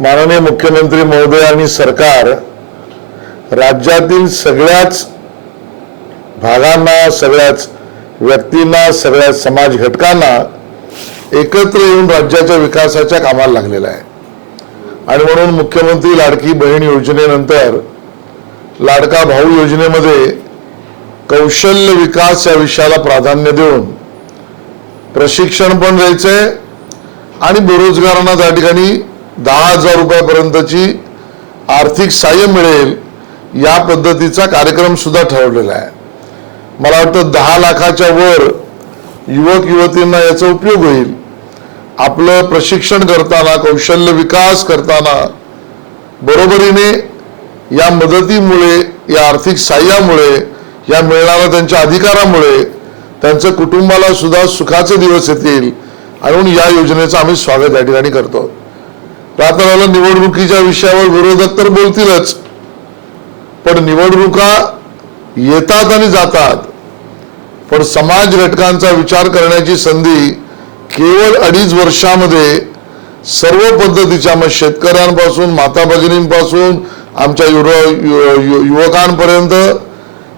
माननीय मुख्यमंत्री महोदय आणि सरकार राज्यातील सगळ्याच भागांना सगळ्याच व्यक्तींना सगळ्या समाज घटकांना एकत्र येऊन राज्याच्या विकासाच्या कामाला लागलेला आहे. आणि म्हणून मुख्यमंत्री लाडकी बहीण योजनेनंतर लाडका भाऊ योजनेमध्ये कौशल्य विकास या विषयाला प्राधान्य देऊन प्रशिक्षण पण द्यायचंय आणि बेरोजगारांना त्या ठिकाणी दहा हजार रुपयापर्यंतची आर्थिक सहाय्य मिळेल या पद्धतीचा कार्यक्रम सुद्धा ठरवलेला आहे. मला वाटतं दहा लाखाच्या वर युवक युवतींना याचा उपयोग होईल. आपलं प्रशिक्षण करताना कौशल्य विकास करताना बरोबरीने या मदतीमुळे या आर्थिक सहाय्यामुळे या मिळणाऱ्या त्यांच्या अधिकारामुळे त्यांचं कुटुंबाला सुद्धा सुखाचे दिवस येतील. आणि या योजनेचं आम्ही स्वागत या ठिकाणी करतो. रात्र झालं निवडणुकीच्या विषयावर विरोधक तर बोलतीलच. पण निवडणुका येतात आणि जातात. पण समाज घटकांचा विचार करण्याची संधी केवळ अडीच वर्षामध्ये सर्व पद्धतीच्या मग शेतकऱ्यांपासून माता भगिनींपासून आमच्या युरो युवकांपर्यंत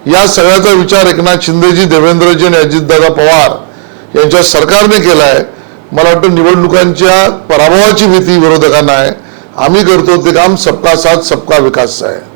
या सगळ्याचा विचार एकनाथ शिंदेजी देवेंद्रजी आणि अजितदादा पवार यांच्या सरकारने केला आहे मला वाटतं निवडणुकांच्या पराभवाची भीती विरोधकांना आहे. आम्ही करतो ते काम सबका साथ सबका विकास आहे.